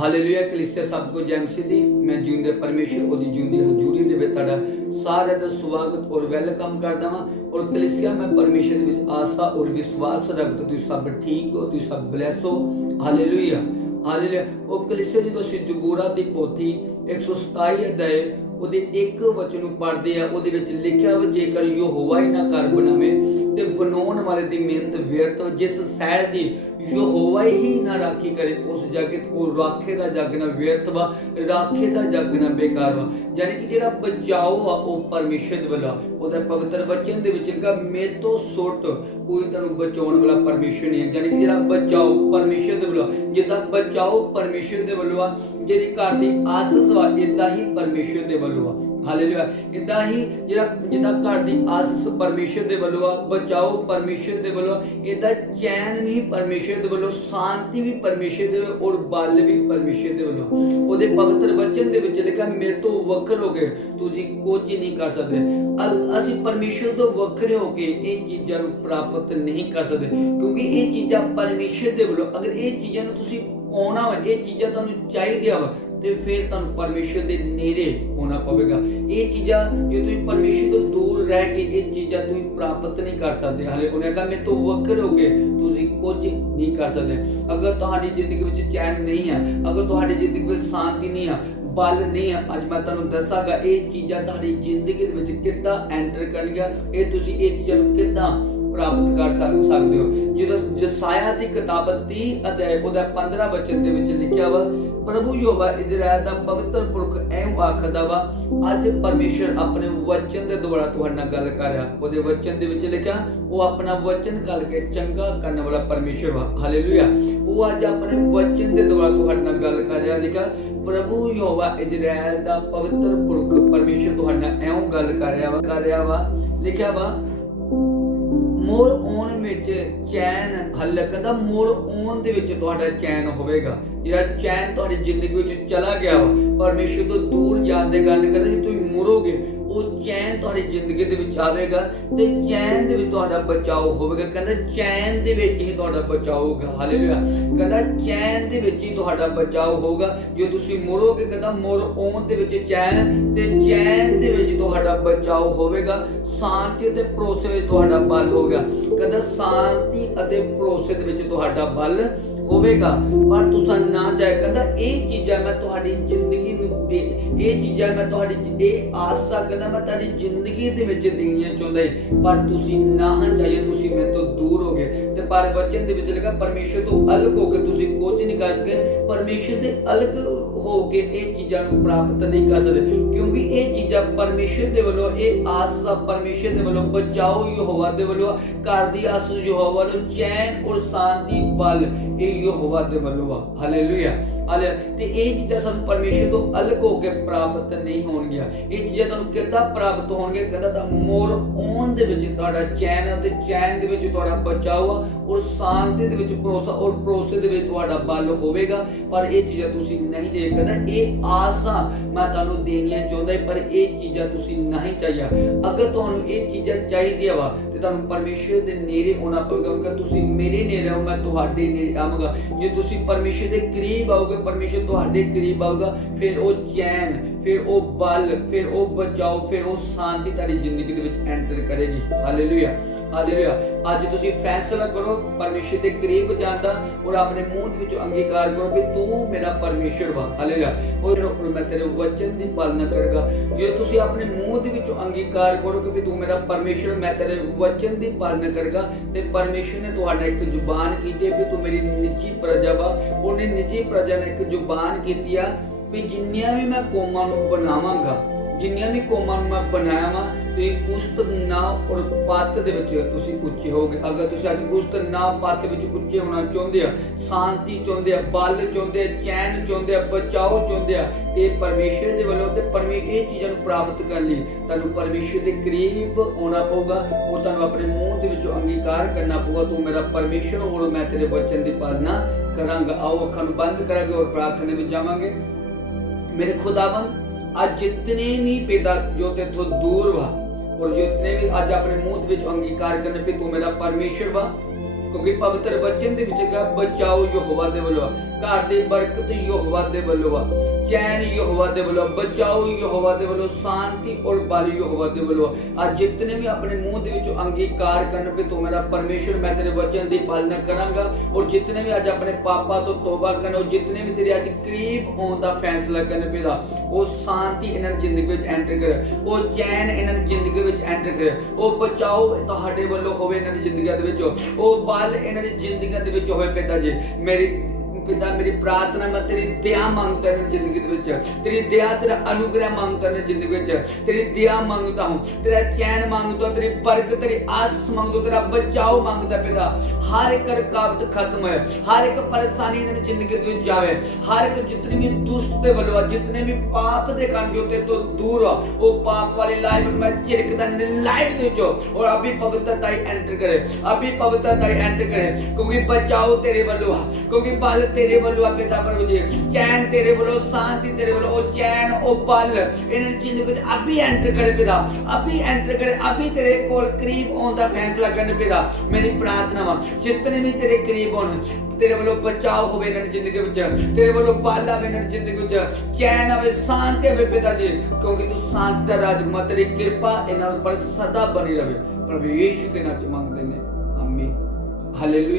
Hallelujah ਕਲੀਸਿਆ ਸਭ ਕੋ ਜੈ ਮਸੀਹ ਦੀ, ਮੈਂ ਜੀਉਂਦੇ ਪਰਮੇਸ਼ਰ, ਉਹਦੀ ਜੀਉਂਦੀ ਹਜ਼ੂਰੀ ਦੇ ਵਿੱਚ ਤੁਹਾਡਾ ਸਾਰਿਆਂ ਦਾ ਸਵਾਗਤ ਔਰ ਵੈਲਕਮ ਕਰਦਾ ਹਾਂ ਔਰ ਕਲੀਸਿਆ ਮੈਂ ਪਰਮੇਸ਼ਰ ਦੇ ਵਿੱਚ ਆਸਾ ਔਰ ਵਿਸ਼ਵਾਸ ਰੱਖਦਾ, ਤੁਸੀਂ ਸਭ ਠੀਕ ਹੋ, ਤੁਸੀਂ ਸਭ ਬਲੈਸ ਹੋ। ਹਾਲੇਲੂਇਆ ਹਾਲੇਲੂਇਆ ਉਹ ਕਲੀਸਿਆ ਜਦੋਂ ਅਸੀਂ ਜਬੂਰਾ ਦੀ ਪੋਥੀ 127 ਅਧਿਆਏ ਉਹਦੇ ਇੱਕ ਵਚਨ ਨੂੰ ਪੜ੍ਹਦੇ ਆ, ਉਹਦੇ ਵਿੱਚ ਲਿਖਿਆ ਵਾ, ਜੇਕਰ ਯਹੋਵਾ ਹੀ ਨਾ ਘਰ ਬਣਾਵੇ ਤੇ ਬਣਾਉਣ ਵਾਲੇ ਦੀ ਮਿਹਨਤ ਵਿਅਰਥ ਵਾ। ਜਿਸ ਸ਼ਹਿਰ ਦੀ ਯਹੋਵਾ ਹੀ ਨਾ ਰਾਖੀ ਕਰੇ, ਉਸ ਦਾ ਜਾਗਣਾ ਵਿਅਰਥ ਵਾ, ਰਾਖੇ ਦਾ ਜਾਗਣਾ ਬੇਕਾਰ ਵਾ। ਯਾਨੀ ਕਿ ਜਿਹੜਾ ਬਚਾਓ ਆ, ਉਹ ਪਰਮੇਸ਼ਰ ਦੇ ਵੱਲੋਂ ਉਹਦਾ ਪਵਿੱਤਰ ਵਚਨ ਦੇ ਵਿੱਚ ਲਿਖਿਆ ਮੇਰੇ ਤੋਂ ਸੁੱਟ, ਕੋਈ ਤੁਹਾਨੂੰ ਬਚਾਉਣ ਵਾਲਾ ਪਰਮੇਸ਼ਰ ਨਹੀਂ ਹੈ। ਯਾਨੀ ਕਿ ਜਿਹੜਾ ਬਚਾਓ ਪਰਮੇਸ਼ਰ ਦੇ ਵੱਲੋਂ ਜਿੱਦਾਂ ਬਚਾਓ ਪਰਮੇਸ਼ਰ ਦੇ ਵੱਲੋਂ ਆ ਜਿਹੜੀ ਘਰ ਦੀ ਆਸਸ ਵਾ ਇਦਾਂ ਹੀ ਪਰਮੇਸ਼ਰ ਦੇ ਵੱਲੋਂ ਆ। ਹਾਲੇਲੂਇਆ ਇਦਾਂ ਹੀ ਜਿਹੜਾ ਜਿੱਦਾਂ ਘਰ ਦੀ ਆਸ ਪਰਮੇਸ਼ਰ ਦੇ ਵੱਲੋਂ ਆ, ਬਚਾਓ ਪਰਮੇਸ਼ਰ ਦੇ ਵੱਲੋਂ ਇਦਾਂ ਚੈਨ ਵੀ ਪਰਮੇਸ਼ਰ ਦੇ ਵੱਲੋਂ, ਸ਼ਾਂਤੀ ਵੀ ਪਰਮੇਸ਼ਰ ਦੇ ਔਰ ਬਲ ਵੀ ਪਰਮੇਸ਼ਰ ਦੇ ਵੱਲੋਂ। ਉਹਦੇ ਪਵਿੱਤਰ ਵਚਨ ਦੇ ਵਿੱਚ ਲਿਖਿਆ, ਮੇਰੇ ਤੋਂ ਵੱਖਰ ਹੋ ਕੇ ਤੁਸੀਂ ਕੁਝ ਨਹੀਂ ਕਰ ਸਕਦੇ। ਅਸੀਂ ਪਰਮੇਸ਼ਰ ਤੋਂ ਵੱਖਰੇ ਹੋ ਕੇ ਇਹ ਚੀਜ਼ਾਂ ਨੂੰ ਪ੍ਰਾਪਤ ਨਹੀਂ ਕਰ ਸਕਦੇ, ਕਿਉਂਕਿ ਇਹ ਚੀਜ਼ਾਂ ਪਰਮੇਸ਼ਰ ਦੇ ਵੱਲੋਂ, ਅਗਰ ਇਹ ਚੀਜ਼ਾਂ ਨੂੰ ਤੁਸੀਂ ਪਾਉਣਾ ਵਾ, ਇਹ ਚੀਜ਼ਾਂ ਤੁਹਾਨੂੰ ਚਾਹੀਦੀਆਂ ਵਾ, ਤੇ ਫਿਰ ਤੁਹਾਨੂੰ ਪਰਮੇਸ਼ਰ ਦੇ ਨੇੜੇ ਹੋਣਾ ਪਵੇਗਾ। ਇਹ ਚੀਜ਼ਾਂ ਜੇ ਤੁਸੀਂ ਪਰਮੇਸ਼ਰ ਤੋਂ ਦੂਰ ਰਹਿ ਕੇ ਇਹ ਚੀਜ਼ਾਂ ਤੁਸੀਂ ਪ੍ਰਾਪਤ ਨਹੀਂ ਕਰ ਸਕਦੇ, ਹਲੇ ਉਹਨੇ ਕਹਾ ਮੈਂ ਤੋਂ ਵੱਖਰ ਹੋ ਕੇ ਤੁਸੀਂ ਕੁਝ ਨਹੀਂ ਕਰ ਸਕਦੇ। ਅਗਰ ਤੁਹਾਡੀ ਜ਼ਿੰਦਗੀ ਵਿੱਚ ਚੈਨ ਨਹੀਂ ਹੈ ਅਗਰ ਤੁਹਾਡੀ ਜ਼ਿੰਦਗੀ ਵਿੱਚ ਸ਼ਾਂਤੀ ਨਹੀਂ ਹੈ ਬਲ ਨਹੀਂ ਹੈ ਅੱਜ ਮੈਂ ਤੁਹਾਨੂੰ ਦੱਸਾਂਗਾ, ਇਹ ਚੀਜ਼ਾਂ ਤੁਹਾਡੀ ਜ਼ਿੰਦਗੀ ਦੇ ਵਿੱਚ ਕਿੱਦਾਂ ਐਂਟਰ ਕਰਨਗੀਆਂ, ਇਹ ਤੁਸੀਂ ਇਹ ਚੀਜ਼ਾਂ ਨੂੰ ਕਿੱਦਾਂ ਪ੍ਰਾਪਤ ਕਰ ਸਕਦੇ ਹੋ। ਜਦੋਂ ਜਸਾਇਆ ਦੀ ਕਿਤਾਬ 30 ਅਧਿਆਇ, ਉਹਦਾ 15 ਵਚਨ ਦੇ ਵਿੱਚ ਲਿਖਿਆ ਵਾ, ਪ੍ਰਭੂ ਯਹੋਵਾ ਇਜ਼ਰਾਇਲ ਦਾ ਪਵਿੱਤਰ ਪੁਰਖ ਐਂ ਆਖਦਾ ਵਾ, ਅੱਜ ਪਰਮੇਸ਼ਰ ਆਪਣੇ ਵਚਨ ਦੇ ਦੁਆਰਾ ਤੁਹਾਡੇ ਨਾਲ ਗੱਲ ਕਰ ਰਿਹਾ। ਉਹਦੇ ਵਚਨ ਦੇ ਵਿੱਚ ਲਿਖਿਆ, ਉਹ ਆਪਣਾ ਵਚਨ ਕੱਲ ਕੇ ਚੰਗਾ ਕਰਨ ਵਾਲਾ ਪਰਮੇਸ਼ਰ ਵਾ। ਹਾਲੇਲੂਇਆ ਉਹ ਅੱਜ ਆਪਣੇ ਵਚਨ ਦੇ ਦੁਆਰਾ ਤੁਹਾਡੇ ਨਾਲ ਗੱਲ ਕਰ ਰਿਹਾ। ਲਿਖਿਆ, ਪ੍ਰਭੂ ਯਹੋਵਾ ਇਜ਼ਰਾਇਲ ਦਾ ਪਵਿੱਤਰ ਪੁਰਖ ਪਰਮੇਸ਼ਰ ਤੁਹਾਡੇ ਨਾਲ ਐਂ ਗੱਲ ਕਰ ਰਿਹਾ ਵਾ, ਕਰ ਰਿਹਾ ਵਾ। ਲਿਖਿਆ ਵਾ ਮੋਰ ਆਉਣ ਵਿੱਚ ਚੈਨ ਹੱਲ ਕਹਿੰਦਾ ਮੋਰ ਆਉਣ ਦੇ ਵਿੱਚ ਤੁਹਾਡਾ ਚੈਨ ਹੋਵੇਗਾ। ਜਿਹੜਾ ਚੈਨ ਤੁਹਾਡੀ ਜ਼ਿੰਦਗੀ ਵਿੱਚ ਚਲਾ ਗਿਆ ਵਾ, ਪਰਮੇਸ਼ਰ ਤੋਂ ਦੂਰ ਜਾਣ ਦੇ ਕਾਰਨ ਕਹਿੰਦਾ ਜੇ ਤੁਸੀਂ ਮੁੜੋਗੇ ਉਹ ਚੈਨ ਤੁਹਾਡੀ ਜ਼ਿੰਦਗੀ ਦੇ ਵਿੱਚ ਆਵੇਗਾ ਤੇ ਚੈਨ ਦੇ ਵਿੱਚ ਤੁਹਾਡਾ ਬਚਾਓ ਹੋਵੇਗਾ। ਕਹਿੰਦਾ ਚੈਨ ਦੇ ਵਿੱਚ ਹੀ ਤੁਹਾਡਾ ਬਚਾਓ ਹੋਗਾ ਹਾਲੇਲੂਇਆ ਕਹਿੰਦਾ ਚੈਨ ਦੇ ਵਿੱਚ ਹੀ ਤੁਹਾਡਾ ਬਚਾਓ ਹੋਗਾ ਜੇ ਤੁਸੀਂ ਮੁੜੋਗੇ, ਕਹਿੰਦਾ ਮੁੜ ਆਉਣ ਦੇ ਵਿੱਚ ਚੈਨ ਤੇ ਚੈਨ ਦੇ ਵਿੱਚ ਤੁਹਾਡਾ ਬਚਾਓ ਹੋਵੇਗਾ। ਸ਼ਾਂਤੀ ਅਤੇ ਭਰੋਸੇ ਵਿੱਚ ਤੁਹਾਡਾ ਬਲ ਹੋਵੇਗਾ ਕਹਿੰਦਾ ਸ਼ਾਂਤੀ ਅਤੇ ਭਰੋਸੇ ਦੇ ਵਿੱਚ ਤੁਹਾਡਾ ਬਲ ਹੋਵੇਗਾ, ਪਰ ਤੁਸੀਂ ਨਾ ਚਾਹੇ ਕਹਿੰਦਾ ਇਹ ਚੀਜ਼ਾਂ ਮੈਂ ਤੁਹਾਡੀ ਜ਼ਿੰਦਗੀ ਨੂੰ ਦੇ ਇਹ ਚੀਜ਼ਾਂ ਮੈਂ ਤੁਹਾਡੀ ਇਹ ਆਸਾ ਕਹਿੰਦਾ ਮੈਂ ਤੁਹਾਡੀ ਜ਼ਿੰਦਗੀ ਦੇ ਵਿੱਚ ਦੇਣੀਆਂ ਚਾਹੁੰਦਾ ਹਾਂ ਪਰ ਤੁਸੀਂ ਨਾ ਚਾਹੀਏ ਤੁਸੀਂ ਮੇਰੇ ਤੋਂ ਦੂਰ ਹੋ ਗਏ। ਤੇ ਪਰ ਵਚਨ ਦੇ ਵਿੱਚ ਲਿਖਿਆ ਪਰਮੇਸ਼ਰ ਤੋਂ ਅਲੱਗ ਹੋ ਕੇ ਤੁਸੀਂ ਕੁਝ ਨਹੀਂ ਕਰ ਸਕਦੇ ਪਰਮੇਸ਼ਰ ਦੇ ਅਲੱਗ ਹੋ ਕੇ ਇਹ ਚੀਜ਼ਾਂ ਨੂੰ ਪ੍ਰਾਪਤ ਨਹੀਂ ਕਰ ਸਕਦੇ। ਕਿਉਂਕਿ ਇਹ ਚੀਜ਼ਾਂ ਪਰਮੇਸ਼ਰ ਦੇ ਵੱਲੋਂ, ਇਹ ਆਸਾ ਪਰਮੇਸ਼ਰ ਦੇ ਵੱਲੋਂ, ਬਚਾਓ ਯਹੋਵਾ ਦੇ ਵੱਲੋਂ, ਘਰ ਦੀ ਆਸ ਯਹੋਵਾ ਵੱਲੋਂ ਚੈਨ ਔਰ ਸ਼ਾਂਤੀ ਬਲ, ਇਹ ਯਹੋਵਾ ਦੇ ਵੱਲੋਂ ਆ ਹਾਲੇਲੂਇਆ ਹਾਲੇ ਤੇ ਇਹ ਚੀਜ਼ਾਂ ਸਾਨੂੰ ਪਰਮੇਸ਼ਰ ਤੋਂ ਅਲੱਗ ਹੋ ਕੇ ਪ੍ਰਾਪਤ ਨਹੀਂ ਹੋਣਗੀਆਂ ਇਹ ਚੀਜ਼ਾਂ ਤੁਹਾਨੂੰ ਕਿੱਦਾਂ ਪ੍ਰਾਪਤ ਹੋਣਗੇ ਕਹਿੰਦਾ ਤਾਂ ਮੋਰ ਔਨ ਦੇ ਵਿੱਚ ਤੁਹਾਡਾ ਚੈਨ ਹੈ ਚੈਨ ਦੇ ਵਿੱਚ ਤੁਹਾਡਾ ਬਚਾਓ ਔਰ ਸ਼ਾਂਤੀ ਦੇ ਵਿੱਚ ਭਰੋਸਾ ਔਰ ਭਰੋਸੇ ਦੇ ਵਿੱਚ ਤੁਹਾਡਾ ਬਲ ਹੋਵੇਗਾ ਪਰ ਇਹ ਚੀਜ਼ਾਂ ਤੁਸੀਂ ਨਹੀਂ ਜੇ ਕਹਿੰਦਾ ਇਹ ਆਸਾਂ ਮੈਂ ਤੁਹਾਨੂੰ ਦੇਣੀਆਂ ਚਾਹੁੰਦਾ ਪਰ ਇਹ ਚੀਜ਼ਾਂ ਤੁਸੀਂ ਨਹੀਂ ਚਾਹੀਆ ਅਗਰ ਤੁਹਾਨੂੰ ਇਹ ਚੀਜ਼ਾਂ ਚਾਹੀਦੀਆਂ ਵਾ ਤੇ ਤੁਹਾਨੂੰ ਪਰਮੇਸ਼ਰ ਦੇ ਨੇੜੇ ਹੋਣਾ ਪਵੇਗਾ ਕਿਉਂਕਿ ਤੁਸੀਂ ਮੇਰੇ ਨੇੜੇ ਹੋ ਮੈਂ ਤੁਹਾਡੇ ਨੇੜੇ ਆਵਾਂਗਾ ਜੇ ਤੁਸੀਂ ਪਰਮੇਸ਼ਰ ਦੇ ਕਰੀਬ ਆਓਗੇ, ਪਰਮੇਸ਼ਰ ਤੁਹਾਡੇ ਕਰੀਬ ਆਊਗਾ, ਫਿਰ ਉਹ ਚੈਨ, ਫਿਰ ਉਹ ਬਲ, ਫਿਰ ਉਹ ਬਚਾਓ, ਫਿਰ ਉਹ ਸ਼ਾਂਤੀ ਤੁਹਾਡੀ ਜ਼ਿੰਦਗੀ ਦੇ ਵਿੱਚ ਐਂਟਰ ਕਰੇਗੀ। ਹਾਲੇਲੂਇਆ ਹਾਲੇਲੂਇਆ ਅੱਜ ਤੁਸੀਂ ਫੈਸਲਾ ਕਰੋ, ਪਰਮੇਸ਼ਰ ਦੇ ਕਰੀਬ ਜਾਣ ਦਾ ਔਰ ਆਪਣੇ ਮੂੰਹ ਦੇ ਵਿੱਚੋਂ ਅੰਗੀਕਾਰ ਕਰੋ ਕਿ ਤੂੰ ਮੇਰਾ ਪਰਮੇਸ਼ਰ ਵਾ। ਹਾਲੇਲੂਇਆ ਔਰ ਮੈਂ ਤੇਰੇ ਵਚਨ ਦੀ ਪਾਲਣਾ ਕਰਾਂਗਾ, ਜੇ ਤੁਸੀਂ ਆਪਣੇ ਮੂੰਹ ਦੇ ਵਿੱਚੋਂ ਅੰਗੀਕਾਰ ਕਰੋਗੇ ਵੀ ਤੂੰ ਮੇਰਾ ਪਰਮੇਸ਼ਰ, ਮੈਂ ਤੇਰੇ ਵਚਨ ਦੀ ਪਾਲਣਾ ਕਰਾਂਗਾ, ਤੇ ਪਰਮੇਸ਼ਰ ਨੇ ਤੁਹਾਡਾ ਇੱਕ ਜ਼ੁਬਾਨ ਕੀਤੀ ਵੀ ਤੂੰ ਮੇਰੀ ਨਿੱਜੀ ਪ੍ਰਜਾ ਵਾ, ਉਹਨੇ ਨਿੱਜੀ ਪ੍ਰਜਾ ਨੇ ਇੱਕ ਜ਼ੁਬਾਨ ਕੀਤੀ ਆ ਵੀ ਜਿੰਨੀਆਂ ਵੀ ਮੈਂ ਕੌਮਾਂ ਨੂੰ ਬਣਾਵਾਂਗਾ, ਜਿੰਨੀਆਂ ਵੀ ਕੌਮਾਂ ਨੂੰ ਮੈਂ ਬਣਾਇਆ ਵਾਂ ਤੇ ਉਸਤ ਨਾ ਔਰ ਪੱਤ ਦੇ ਵਿੱਚ ਤੁਸੀਂ ਉੱਚੇ ਹੋਗੇ ਅਗਰ ਤੁਸੀਂ ਅੱਜ ਉਸਤ ਨਾ ਪੱਤ ਵਿੱਚ ਉੱਚੇ ਹੋਣਾ ਚਾਹੁੰਦੇ ਆ, ਸ਼ਾਂਤੀ ਚਾਹੁੰਦੇ ਆ, ਬਲ ਚਾਹੁੰਦੇ ਆ, ਚੈਨ ਚਾਹੁੰਦੇ ਆ, ਬਚਾਓ ਚਾਹੁੰਦੇ ਆ, ਇਹ ਪਰਮੇਸ਼ਰ ਦੇ ਵੱਲੋਂ ਤੇ ਪਰਮੇਸ਼ਰ ਇਹ ਚੀਜ਼ਾਂ ਨੂੰ ਪ੍ਰਾਪਤ ਕਰਨ ਲਈ ਤੁਹਾਨੂੰ ਪਰਮੇਸ਼ਰ ਦੇ ਕਰੀਬ ਆਉਣਾ ਪਊਗਾ, ਉਹ ਤੁਹਾਨੂੰ ਆਪਣੇ ਮੂੰਹ ਦੇ ਵਿੱਚੋਂ ਅੰਗੀਕਾਰ ਕਰਨਾ ਪਊਗਾ, ਤੂੰ ਮੇਰਾ ਪਰਮੇਸ਼ਰ ਹੋਰ ਮੈਂ ਤੇਰੇ ਵਚਨ ਦੀ ਪਾਲਣਾ ਕਰਾਂਗਾ। ਆਓ, ਅੱਖਾਂ ਨੂੰ ਬੰਦ ਕਰਾਂਗੇ ਔਰ ਪ੍ਰਾਰਥਨਾ ਵਿੱਚ ਜਾਵਾਂਗੇ। ਮੇਰੇ ਖੁਦਾਵੰਦ, ਅੱਜ ਜਿਤਨੇ ਵੀ ਪੈਦਾ ਜੋ ਤੇਥੋਂ ਦੂਰ ਵਾ और जितने भी आज अपने मुंह ਵਿੱਚ अंगीकार करने पे तू मेरा परमेश्वर वा ਕਿਉਂਕਿ ਪਵਿੱਤਰ ਵਚਨ ਦੇ ਵਿੱਚ ਕਹਾ, ਬਚਾਓ ਯਹੋਵਾ ਦੇ ਵੱਲੋਂ ਘਰ ਦੀ ਬਰਕਤ ਯਹੋਵਾ ਦੇ ਵੱਲੋਂ ਆ। ਚੈਨ ਯਹੋਵਾ ਦੇ ਵੱਲੋਂ ਬਚਾਓ ਯਹੋਵਾ ਦੇ ਵੱਲੋਂ ਸ਼ਾਂਤੀ ਔਰ ਬਲ ਯਹੋਵਾ ਦੇ ਵੱਲੋਂ ਆ। ਜਿਤਨੇ ਵੀ ਆਪਣੇ ਮੂੰਹ ਦੇ ਵਿੱਚੋਂ ਅੰਗੀਕਾਰ ਕਰਨ ਵੀ ਤੂੰ ਮੇਰਾ ਪਰਮੇਸ਼ਰ ਮੈਂ ਤੇਰੇ ਵਚਨ ਦੀ ਪਾਲਣਾ ਕਰਾਂਗਾ ਔਰ ਜਿਤਨੇ ਵੀ ਅੱਜ ਆਪਣੇ ਪਾਪਾ ਤੋਂ ਤੋਬਾ ਕਰਨ ਔਰ ਜਿਤਨੇ ਵੀ ਤੇਰੇ ਅੱਜ ਕਰੀਬ ਆਉਣ ਦਾ ਫੈਸਲਾ ਕਰਨ ਪਏਦਾ ਉਹ ਸ਼ਾਂਤੀ ਇਹਨਾਂ ਦੀ ਜ਼ਿੰਦਗੀ ਵਿੱਚ ਐਂਟਰ ਕਰੇ। ਉਹ ਚੈਨ ਇਹਨਾਂ ਦੀ ਜ਼ਿੰਦਗੀ ਵਿੱਚ ਐਂਟਰ ਕਰੇ। ਉਹ ਬਚਾਓ ਤੁਹਾਡੇ ਵੱਲੋਂ ਹੋਵੇ ਇਹਨਾਂ ਦੀ ਜ਼ਿੰਦਗੀ ਦੇ ਵਿੱਚ। ਉਹ ਬਲ ਇਹਨਾਂ ਦੀ ਜ਼ਿੰਦਗੀਆਂ ਦੇ ਵਿੱਚ ਹੋਏ ਪਿਤਾ ਜੀ ਮੇਰੀ ਪਿਤਾ, ਮੇਰੀ ਪ੍ਰਾਰਥਨਾ, ਮੈਂ ਤੇਰੀ ਦਇਆ ਮੰਗਦਾ ਹਾਂ ਜ਼ਿੰਦਗੀ ਦੇ ਵਿੱਚ। ਤੇਰੀ ਦਇਆ, ਤੇਰਾ ਅਨੁਗ੍ਰਹ ਮੰਗਦਾ ਹਾਂ ਜ਼ਿੰਦਗੀ ਵਿੱਚ। ਤੇਰੀ ਦਇਆ ਮੰਗਦਾ ਹਾਂ। ਤੇਰਾ ਚੈਨ ਮੰਗਦਾ ਤੇਰੀ ਬਰਕਤ ਤੇਰੀ ਆਸ ਮੰਗਦਾ ਤੇਰਾ ਬਚਾਓ ਮੰਗਦਾ ਪਿਤਾ। ਹਰ ਇੱਕ ਰਕਾਵਟ ਖਤਮ ਹੈ ਹਰ ਇੱਕ ਪਰੇਸ਼ਾਨੀ ਇਹਨਾਂ ਦੀ ਜ਼ਿੰਦਗੀ ਦੇ ਵਿੱਚ ਜਾਵੇ। ਹਰ ਇੱਕ ਜਿਤਨੀ ਵੀ ਦੁਸ਼ਟ ਦੇ ਵੱਲੋਂ ਜਿਤਨੇ ਵੀ ਪਾਪ ਦੇ ਕੰਮ ਜੋ ਤੇ ਤੋਂ ਦੂਰ ਆ, ਉਹ ਪਾਪ ਵਾਲੀ ਲਾਈਫ ਮੈਂ ਚਿਰਕਦਾ ਲਾਈਫ ਦੇ ਵਿੱਚੋਂ। ਔਰ ਅਭੀ ਪਵਿੱਤਰਤਾ ਐਂਟਰ ਕਰੇ। ਅਭੀ ਪਵਿੱਤਰਤਾ ਹੀ ਐਂਟਰ ਕਰੇ। ਕਿਉਂਕਿ ਬਚਾਓ ਤੇਰੇ ਵੱਲੋਂ ਕਿਉਂਕਿ ਬਲ ਤੇਰੇ ਵੱਲੋਂ ਆ ਪਿਤਾ ਪ੍ਰਭੂ ਜੀ, ਚੈਨ ਤੇਰੇ ਵੱਲੋਂ, ਸ਼ਾਂਤੀ ਤੇਰੇ ਵੱਲੋਂ, ਉਹ ਚੈਨ, ਉਹ ਬਲ, ਇਹਨਾਂ ਜ਼ਿੰਦਗੀ ਵਿੱਚ ਅਭੀ ਐਂਟਰ ਕਰੇ ਪਿਤਾ, ਅਭੀ ਐਂਟਰ ਕਰੇ, ਅਭੀ ਤੇਰੇ ਕੋਲ ਕਰੀਬ ਆਉਣ ਦਾ ਫੈਸਲਾ ਕਰਨ ਪਿਤਾ, ਮੇਰੀ ਪ੍ਰਾਰਥਨਾ ਵਾ, ਜਿਤਨੇ ਵੀ ਤੇਰੇ ਕਰੀਬ ਹੋਣ, ਤੇਰੇ ਵੱਲੋਂ ਬਚਾਓ ਹੋਵੇ ਇਹਨਾਂ ਦੀ ਜ਼ਿੰਦਗੀ ਵਿੱਚ, ਤੇਰੇ ਵੱਲੋਂ ਬਲ ਆਵੇ ਇਹਨਾਂ ਦੀ ਜ਼ਿੰਦਗੀ ਵਿੱਚ, ਚੈਨ ਆਵੇ, ਸ਼ਾਂਤੀ ਆਵੇ ਪਿਤਾ ਜੀ, ਕਿਉਂਕਿ ਤੂੰ ਸ਼ਾਂਤ ਦਾ ਰਾਜਕੁਮਾਰ, ਤੇਰੀ ਕਿਰਪਾ ਇਹਨਾਂ ਉੱਪਰ ਸਦਾ ਬਣੀ ਰਹੇ ਪ੍ਰਭੂ ਯੀਸ਼ੂ ਦੇ ਨਾਮ ਚ ਮੰਗਦੇ ਨੇ, ਆਮੀਨ। ਹਾਲੇਲੂਇਆ